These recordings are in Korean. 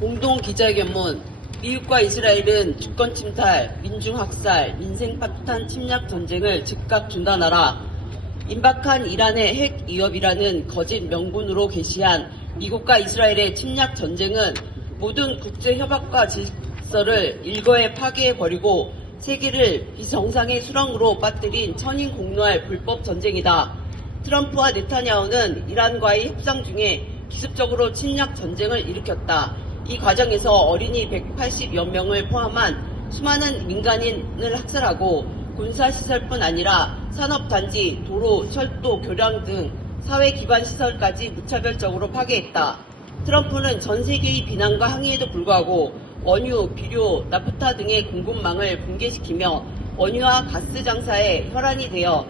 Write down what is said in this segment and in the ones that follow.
공동 기자회견문. 미국과 이스라엘은 주권 침탈, 민중 학살, 민생 파탄 침략 전쟁을 즉각 중단하라. 임박한 이란의 핵 위협이라는 거짓 명분으로 게시한 미국과 이스라엘의 침략 전쟁은 모든 국제 협약과 질서를 일거에 파괴해버리고 세계를 비정상의 수렁으로 빠뜨린 천인공노할 불법 전쟁이다. 트럼프와 네타냐후는 이란과의 협상 중에 기습적으로 침략 전쟁을 일으켰다. 이 과정에서 어린이 180여 명을 포함한 수많은 민간인을 학살하고 군사시설뿐 아니라 산업단지, 도로, 철도, 교량 등 사회 기반 시설까지 무차별적으로 파괴했다. 트럼프는 전 세계의 비난과 항의에도 불구하고 원유, 비료, 나프타 등의 공급망을 붕괴시키며 원유와 가스 장사에 혈안이 되어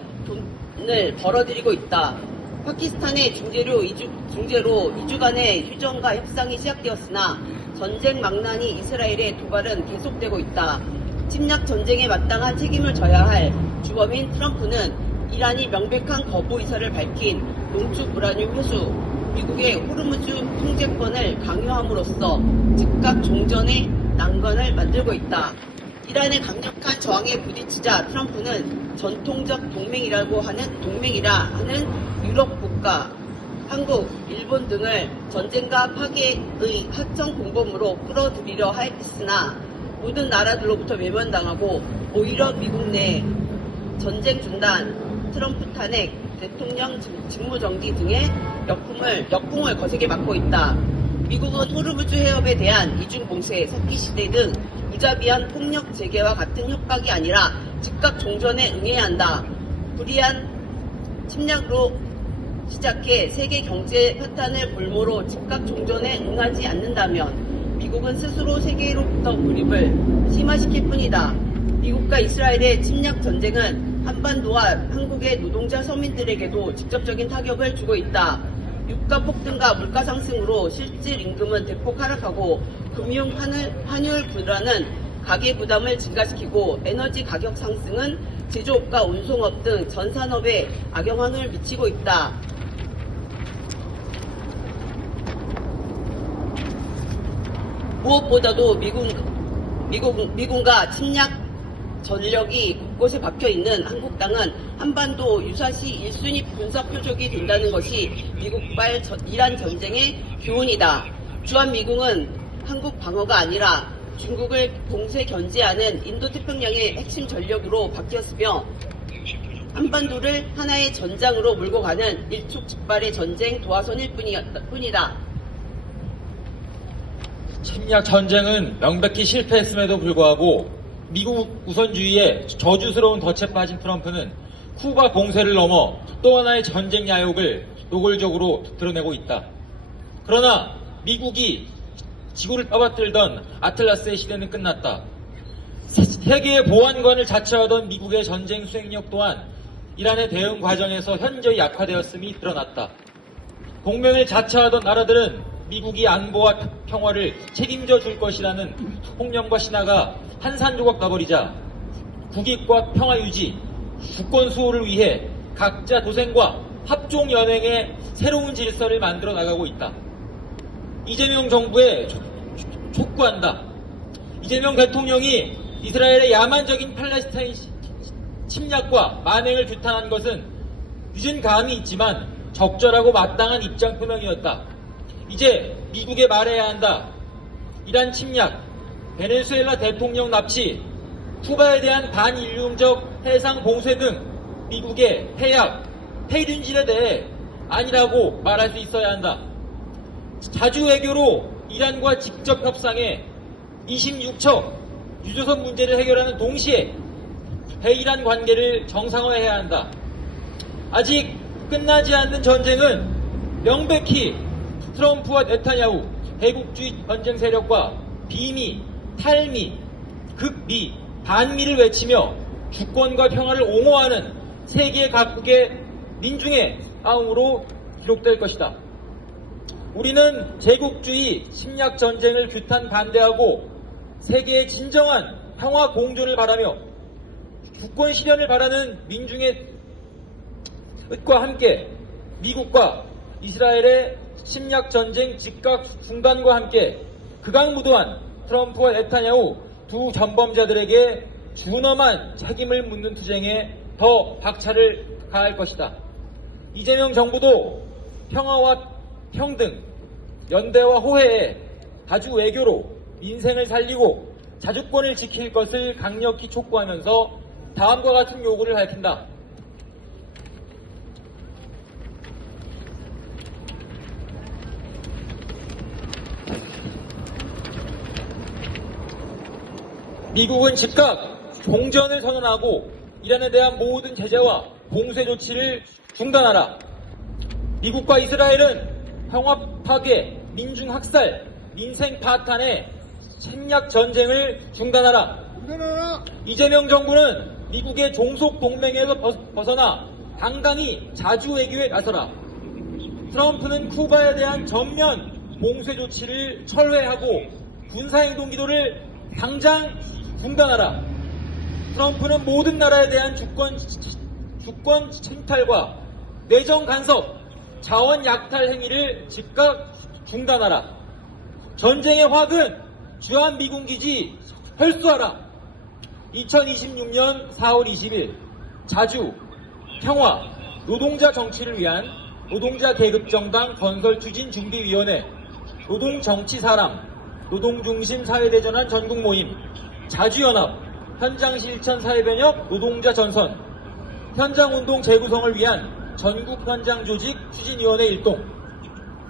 돈을 벌어들이고 있다. 파키스탄의 중재로 2주간의 휴전과 협상이 시작되었으나 전쟁 망나니 이스라엘의 도발은 계속되고 있다. 침략 전쟁에 마땅한 책임을 져야 할 주범인 트럼프는 이란이 명백한 거부 의사를 밝힌 농축 우라늄 회수, 미국의 호르무즈 통제권을 강요함으로써 즉각 종전의 난관을 만들고 있다. 이란의 강력한 저항에 부딪히자 트럼프는 전통적 동맹이라 하는 유럽 국가, 한국, 일본 등을 전쟁과 파괴의 하청 공범으로 끌어들이려 했으나 모든 나라들로부터 외면당하고 오히려 미국 내 전쟁 중단, 트럼프 탄핵, 대통령 직무정지 등의 역풍을 거세게 맞고 있다. 미국은 호르무즈 해협에 대한 이중공세, 석기시대 등 무자비한 폭력 재개와 같은 협박이 아니라 즉각 종전에 응해야 한다. 불의한 침략으로 시작해 세계 경제 파탄을 볼모로 즉각 종전에 응하지 않는다면 미국은 스스로 세계로부터 고립을 심화시킬 뿐이다. 미국과 이스라엘의 침략 전쟁은 한반도와 한국의 노동자 서민들에게도 직접적인 타격을 주고 있다. 유가 폭등과 물가 상승으로 실질 임금은 대폭 하락하고 금융 환율 불안은 가계 부담을 증가시키고 에너지 가격 상승은 제조업과 운송업 등 전 산업에 악영향을 미치고 있다. 무엇보다도 미군과 침략 전력이 곳곳에 박혀있는 한국당은 한반도 유사시 1순위 군사 표적이 된다는 것이 미국발 이란 전쟁의 교훈이다. 주한미군은 한국 방어가 아니라 중국을 공세 견제하는 인도태평양의 핵심 전력으로 바뀌었으며 한반도를 하나의 전장으로 몰고 가는 일촉즉발의 전쟁 도화선일 뿐이다. 침략 전쟁은 명백히 실패했음에도 불구하고 미국 우선주의에 저주스러운 덫에 빠진 트럼프는 쿠바 공세를 넘어 또 하나의 전쟁 야욕을 노골적으로 드러내고 있다. 그러나 미국이 지구를 떠받들던 아틀라스의 시대는 끝났다. 세계의 보안관을 자처하던 미국의 전쟁 수행력 또한 이란의 대응 과정에서 현저히 약화되었음이 드러났다. 공면을 자처하던 나라들은 미국이 안보와 평화를 책임져 줄 것이라는 통념과 신화가 한산조각 나버리자 국익과 평화 유지, 주권 수호를 위해 각자 도생과 합종 연행의 새로운 질서를 만들어 나가고 있다. 이재명 정부에 촉구한다. 이재명 대통령이 이스라엘의 야만적인 팔레스타인 침략과 만행을 규탄한 것은 늦은 감이 있지만 적절하고 마땅한 입장 표명이었다. 이제 미국에 말해야 한다. 이란 침략, 베네수엘라 대통령 납치, 쿠바에 대한 반인륜적 해상 봉쇄 등 미국의 해약, 해륜질에 대해 아니라고 말할 수 있어야 한다. 자주 외교로 이란과 직접 협상해 26척 유조선 문제를 해결하는 동시에 대이란 관계를 정상화해야 한다. 아직 끝나지 않는 전쟁은 명백히 트럼프와 네타냐후 대국주의 전쟁 세력과 비미, 탈미, 극미, 반미를 외치며 주권과 평화를 옹호하는 세계 각국의 민중의 싸움으로 기록될 것이다. 우리는 제국주의 침략 전쟁을 규탄 반대하고 세계의 진정한 평화 공존을 바라며 주권 실현을 바라는 민중의 뜻과 함께 미국과 이스라엘의 침략 전쟁 즉각 중단과 함께 극악무도한 트럼프와 네타냐후 두 전범자들에게 준엄한 책임을 묻는 투쟁에 더 박차를 가할 것이다. 이재명 정부도 평화와 평등, 연대와 호혜에 다주 외교로 민생을 살리고 자주권을 지킬 것을 강력히 촉구하면서 다음과 같은 요구를 밝힌다. 미국은 즉각 종전을 선언하고 이란에 대한 모든 제재와 봉쇄 조치를 중단하라. 미국과 이스라엘은 평화 파괴, 민중 학살, 민생 파탄의 침략 전쟁을 중단하라. 이재명 정부는 미국의 종속 동맹에서 벗어나 당당히 자주 외교에 나서라. 트럼프는 쿠바에 대한 전면 봉쇄 조치를 철회하고 군사행동 기도를 당장 중단하라. 트럼프는 모든 나라에 대한 주권 침탈과 내정 간섭, 자원 약탈 행위를 즉각 중단하라. 전쟁의 확은 주한미군기지 철수하라. 2026년 4월 20일 자주 평화 노동자 정치를 위한 노동자 계급정당 건설추진준비위원회 노동정치사람 노동중심 사회대전환 전국모임 자주연합 현장실천 사회변혁 노동자 전선 현장운동 재구성을 위한 전국현장조직 추진위원회 일동